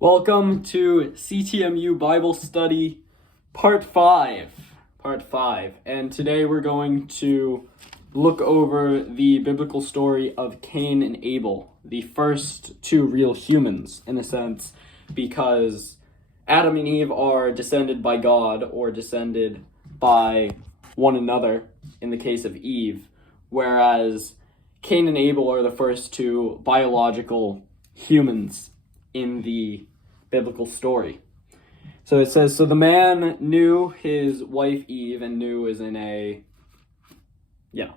Welcome to CTMU Bible Study Part 5. And today we're going to look over the biblical story of Cain and Abel, the first two real humans, in a sense, because Adam and Eve are descended by God or descended by one another in the case of Eve, whereas Cain and Abel are the first two biological humans in the biblical story. So it says, so the man knew his wife Eve, and knew is in a, Now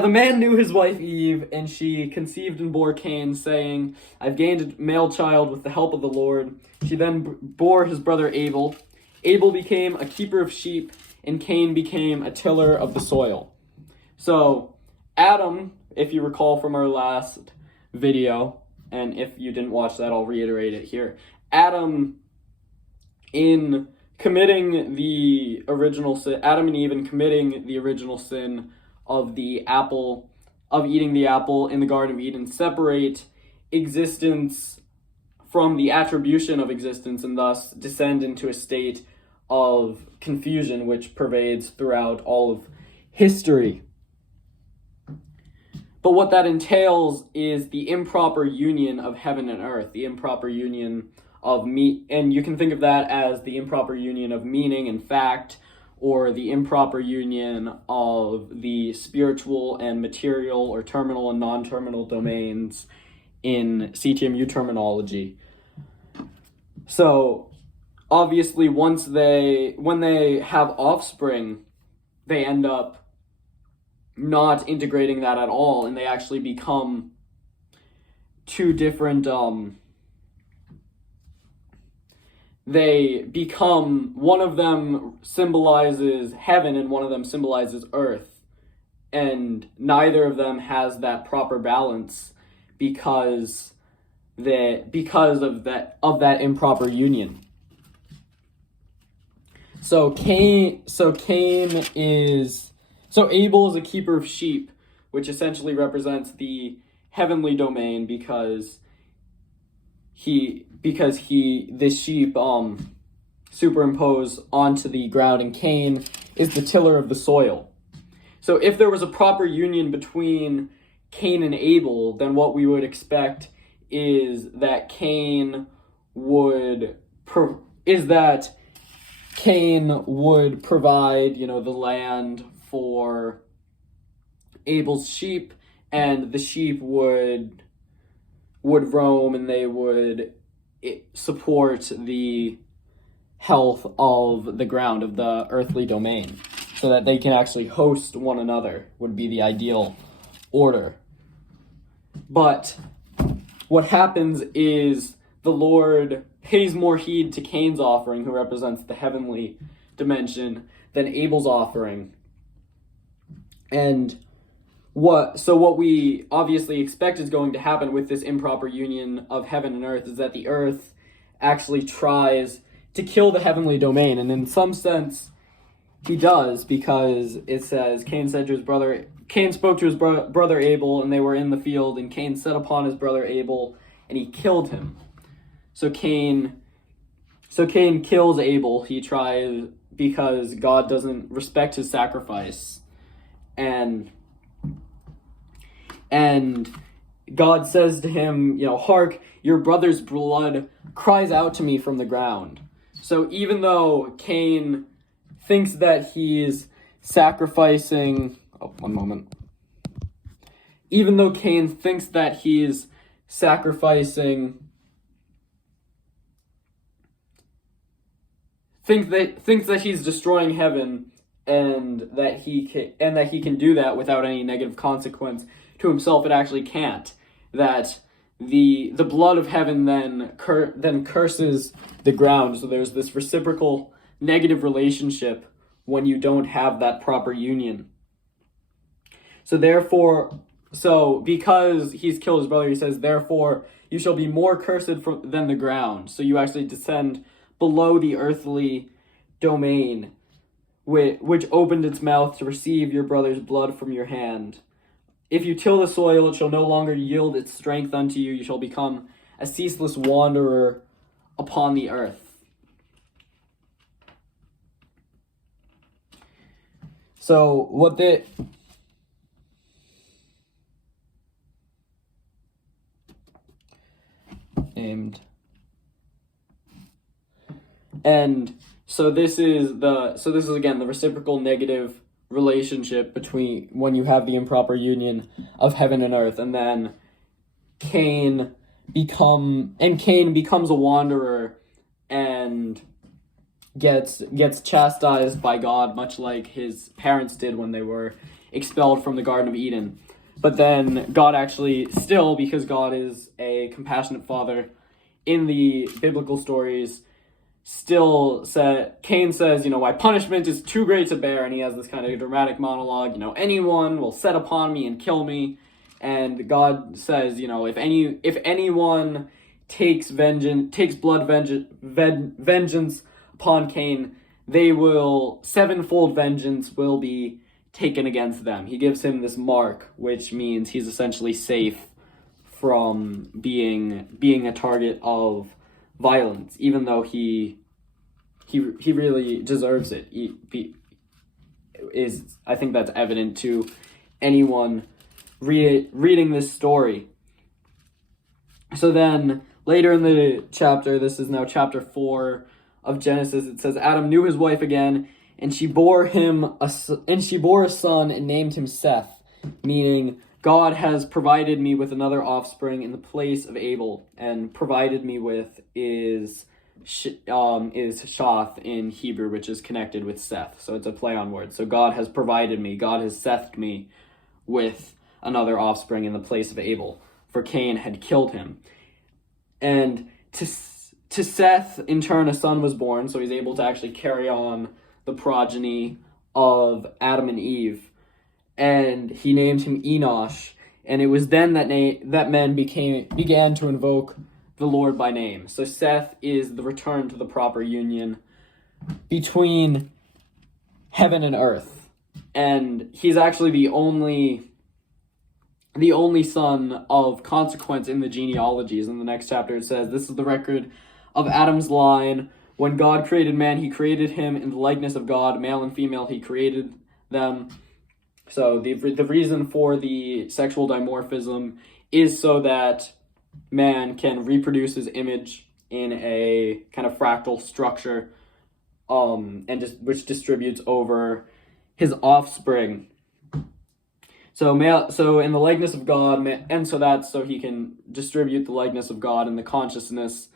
the man knew his wife Eve, and she conceived and bore Cain, saying, I've gained a male child with the help of the Lord. She then bore his brother Abel. Abel became a keeper of sheep, and Cain became a tiller of the soil. So Adam, if you recall from our last video, and if you didn't watch that, I'll reiterate it here. Adam, in committing the original sin, Adam and Eve in committing the original sin of the apple, of eating the apple in the Garden of Eden, separate existence from the attribution of existence, and thus descend into a state of confusion which pervades throughout all of history. But what that entails is the improper union of heaven and earth, the improper union of and you can think of that as the improper union of meaning and fact, or the improper union of the spiritual and material, or terminal and non-terminal domains in CTMU terminology. So obviously when they have offspring, they end up not integrating that at all, and they actually become two different, one of them symbolizes heaven and one of them symbolizes earth, and neither of them has that proper balance because of that improper union. So Abel is a keeper of sheep, which essentially represents the heavenly domain because the sheep superimpose onto the ground, and Cain is the tiller of the soil. So if there was a proper union between Cain and Abel, then what we would expect is that Cain would provide, the land for Abel's sheep, and the sheep would roam, and they would support the health of the ground, of the earthly domain, so that they can actually host one another, would be the ideal order. But what happens is the Lord pays more heed to Cain's offering, who represents the heavenly dimension, than Abel's offering. And what we obviously expect is going to happen with this improper union of heaven and earth is that the earth actually tries to kill the heavenly domain. And in some sense, he does, because it says, Cain spoke to his brother Abel, and they were in the field, and Cain set upon his brother Abel, and he killed him. So Cain kills Abel. He tries, because God doesn't respect his sacrifice. And God says to him, hark, your brother's blood cries out to me from the ground. So even though Cain thinks that he's sacrificing, even though Cain thinks that he's sacrificing, thinks that he's destroying heaven, and that he can do that without any negative consequence to himself, it actually can't. That the blood of heaven then curses the ground. So there's this reciprocal negative relationship when you don't have that proper union. So because he's killed his brother, he says, therefore you shall be more cursed than the ground. So you actually descend below the earthly domain, which opened its mouth to receive your brother's blood from your hand. If you till the soil, it shall no longer yield its strength unto you. You shall become a ceaseless wanderer upon the earth. So what the named and so this is again the reciprocal negative relationship between when you have the improper union of heaven and earth, and then Cain becomes a wanderer and gets chastised by God, much like his parents did when they were expelled from the Garden of Eden. But then God actually still, because God is a compassionate father in the biblical stories, still Cain says, my punishment is too great to bear, and he has this kind of dramatic monologue, anyone will set upon me and kill me. And God says, if anyone takes blood vengeance upon Cain, sevenfold vengeance will be taken against them. He gives him this mark, which means he's essentially safe from being a target of violence, even though he really deserves it. I think that's evident to anyone reading this story. So then later in the chapter, this is now chapter 4 of Genesis, it says Adam knew his wife again, and she bore a son and named him Seth, meaning God has provided me with another offspring in the place of Abel. And provided me with is Shath in Hebrew, which is connected with Seth. So it's a play on words. So God has provided me, God has Sethed me with another offspring in the place of Abel, for Cain had killed him. And to Seth, in turn, a son was born, so he's able to actually carry on the progeny of Adam and Eve. And he named him Enosh, and it was then that men began to invoke the Lord by name. So Seth is the return to the proper union between heaven and earth, and he's actually the only son of consequence in the genealogies. In the next chapter it says, this is the record of Adam's line. When God created man, he created him in the likeness of God, male and female he created them. So the reason for the sexual dimorphism is so that man can reproduce his image in a kind of fractal structure, which distributes over his offspring. So in the likeness of God, and so he can distribute the likeness of God in the consciousness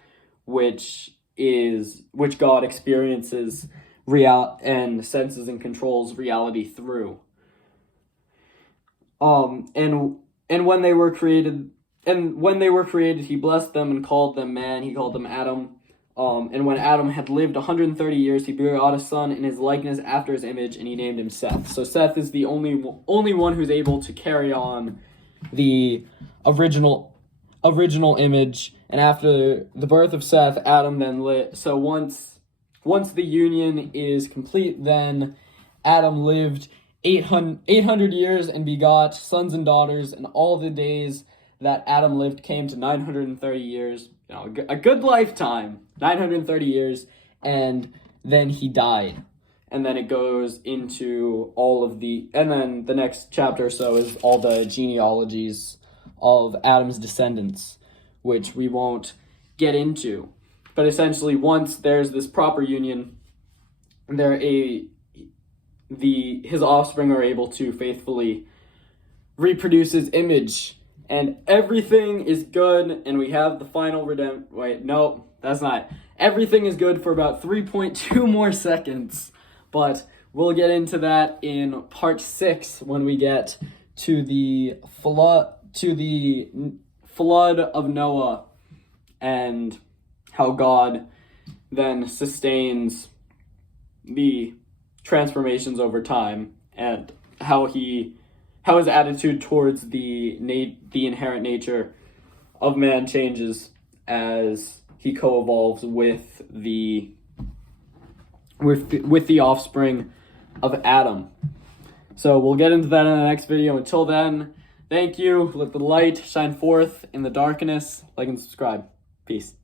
which God experiences and senses and controls reality through. And when they were created, he blessed them and called them man. He called them Adam. And when Adam had lived 130 years, he begot a son in his likeness after his image, and he named him Seth. So Seth is the only one who's able to carry on the original image. And after the birth of Seth, Adam then so once the union is complete, then Adam lived 800 years and begot sons and daughters, and all the days that Adam lived came to 930 years. A good lifetime, 930 years, and then he died. And then it goes into and then the next chapter or so is all the genealogies of Adam's descendants, which we won't get into. But essentially, once there's this proper union, his offspring are able to faithfully reproduce his image, and everything is good, and we have the final redemption. Wait, no, that's not. Everything is good for about 3.2 more seconds, but we'll get into that in part 6 when we get to the flood of Noah, and how God then sustains the transformations over time, and how his attitude towards the inherent nature of man changes as he co-evolves with the offspring of Adam. So we'll get into that in the next video. Until then, Thank you. Let the light shine forth in the darkness. Like and subscribe. Peace.